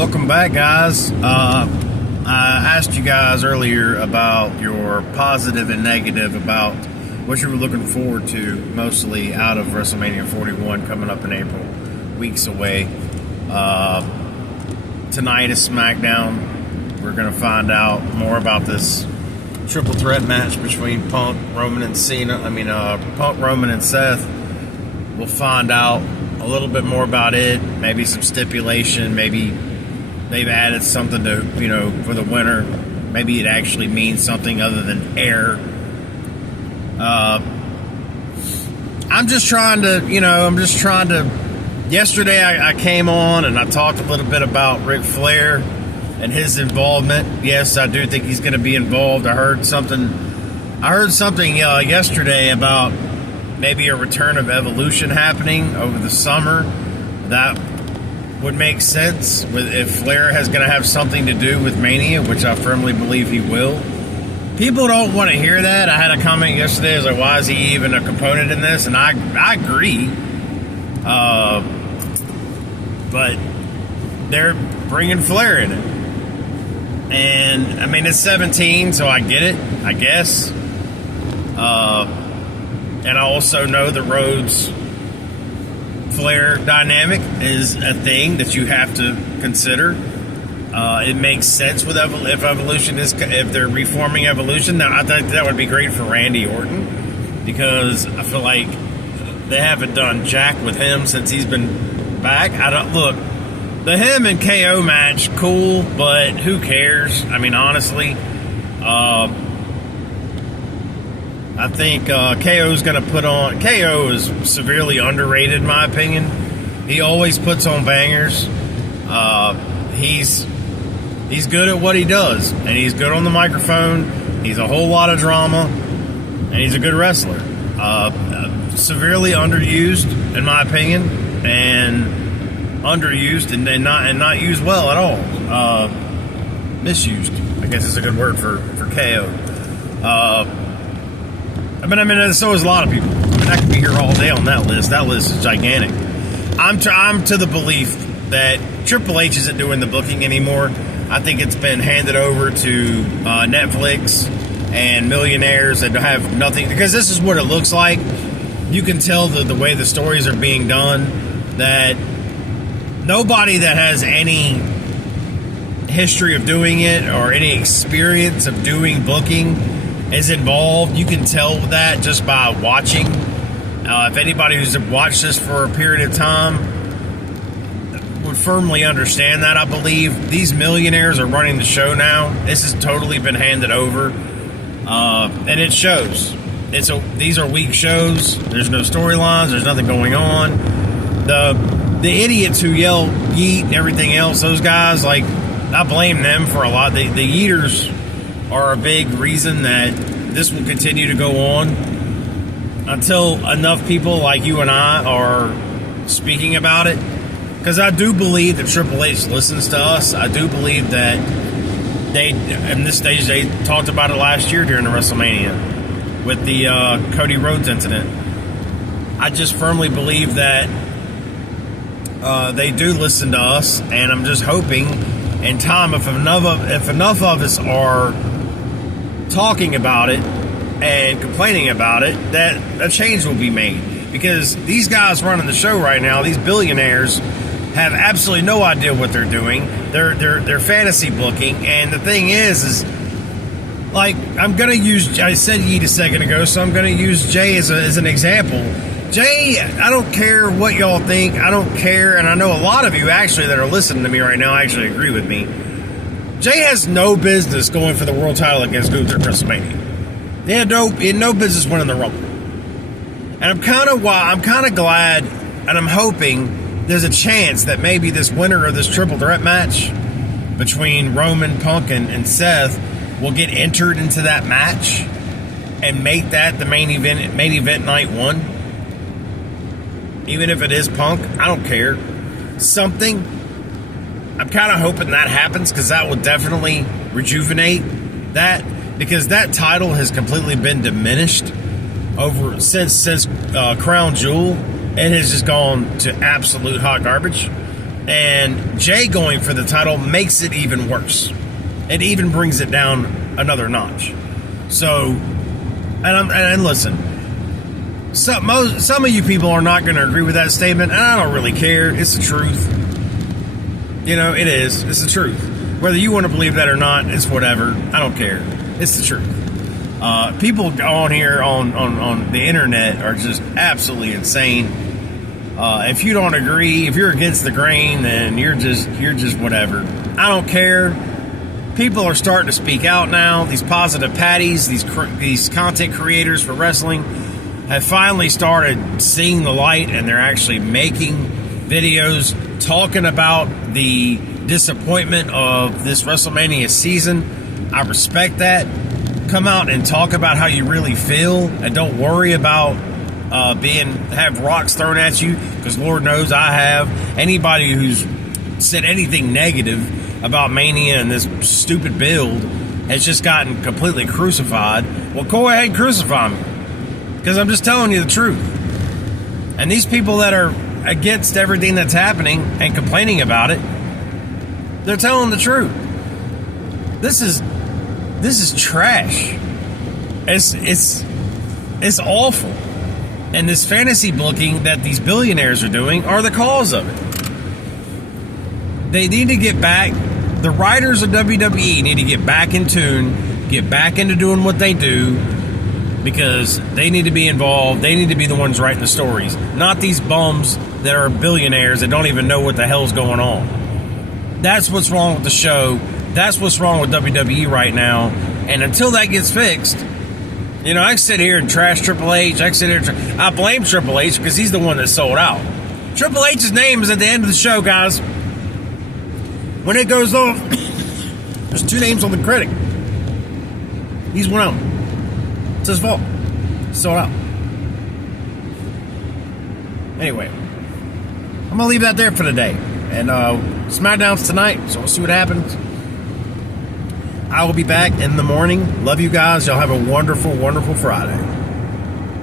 Welcome back, guys. I asked you guys earlier about your positive and negative about what you were looking forward to mostly out of WrestleMania 41 coming up in April, weeks away. Tonight is SmackDown. We're going to find out more about this triple threat match between Punk, Roman, and Punk, Roman, and Seth. We'll find out a little bit more about it, maybe some stipulation, maybe they've added something to, for the winner. Maybe it actually means something other than air. I'm just trying to, yesterday I came on and I talked a little bit about Ric Flair and his involvement. Yes, I do think he's going to be involved. I heard something yesterday about maybe a return of Evolution happening over the summer. That would make sense if Flair is going to have something to do with Mania, which I firmly believe he will. People don't want to hear that. I had a comment yesterday. I was like, why is he even a component in this? And I agree. But they're bringing Flair in it. And, it's 17, so I get it, I guess. And I also know the Rhodes Flair dynamic is a thing that you have to consider. It makes sense with if they're reforming Evolution. Now, I think that would be great for Randy Orton because I feel like they haven't done jack with him since he's been back. The him and KO match, cool, but who cares? Honestly. I think KO's going to put on... KO is severely underrated, in my opinion. He always puts on bangers. He's good at what he does, and he's good on the microphone. He's a whole lot of drama, and he's a good wrestler. Severely underused, in my opinion, and underused and not used well at all. Misused, I guess is a good word for KO. So is a lot of people. I could be here all day on that list. That list is gigantic. I'm to the belief that Triple H isn't doing the booking anymore. I think it's been handed over to Netflix and millionaires that have nothing. Because this is what it looks like. You can tell the way the stories are being done that nobody that has any history of doing it or any experience of doing booking is involved. You can tell that just by watching. If anybody who's watched this for a period of time would firmly understand that, I believe. These millionaires are running the show now. This has totally been handed over. And it shows. These are weak shows. There's no storylines. There's nothing going on. The idiots who yell yeet and everything else, those guys, I blame them for a lot. The yeeters are a big reason that this will continue to go on until enough people like you and I are speaking about it. Because I do believe that Triple H listens to us. I do believe that in this stage, they talked about it last year during the WrestleMania with the Cody Rhodes incident. I just firmly believe that they do listen to us, and I'm just hoping in time, if enough of us are talking about it and complaining about it, that a change will be made. Because these guys running the show right now, these billionaires, have absolutely no idea what they're doing. They're fantasy booking, and the thing is I'm gonna use. I said Yeet a second ago, so I'm gonna use Jay as an example. Jay, I don't care what y'all think. I don't care, and I know a lot of you actually that are listening to me right now actually agree with me. Jay has no business going for the world title against Gunther at WrestleMania. He had no business winning the Rumble. And I'm kind of glad, and I'm hoping there's a chance that maybe this winner of this triple threat match between Roman, Punk, and Seth will get entered into that match and make that the main event night one. Even if it is Punk, I don't care. Something. I'm kind of hoping that happens because that will definitely rejuvenate that, because that title has completely been diminished since Crown Jewel. It has just gone to absolute hot garbage. And Jay going for the title makes it even worse. It even brings it down another notch. So, and listen, some of you people are not going to agree with that statement, and I don't really care. It's the truth. You know, it is. It's the truth. Whether you want to believe that or not, it's whatever. I don't care. It's the truth. People on here on the internet are just absolutely insane. If you don't agree, if you're against the grain, then you're just whatever. I don't care. People are starting to speak out now. These positive patties, these content creators for wrestling have finally started seeing the light, and they're actually making videos talking about the disappointment of this WrestleMania season. I respect that. Come out and talk about how you really feel, and don't worry about have rocks thrown at you, because Lord knows I have. Anybody who's said anything negative about Mania and this stupid build has just gotten completely crucified. Well, go ahead and crucify me, because I'm just telling you the truth. And these people that are against everything that's happening and complaining about it, they're telling the truth. This is trash. It's awful. And this fantasy booking that these billionaires are doing are the cause of it. They need to get back. The writers of WWE need to get back in tune, get back into doing what they do, because they need to be involved. They need to be the ones writing the stories, not these bums that are billionaires that don't even know what the hell's going on. That's what's wrong with the show. That's what's wrong with WWE right now. And until that gets fixed, you know, I can sit here and trash Triple H. I can sit here and I blame Triple H because he's the one that sold out. Triple H's name is at the end of the show, guys. When it goes on, there's two names on the credit. He's one of them. It's his fault. Sold out. Anyway, I'm going to leave that there for today. And SmackDown's tonight, so we'll see what happens. I will be back in the morning. Love you guys. Y'all have a wonderful, wonderful Friday.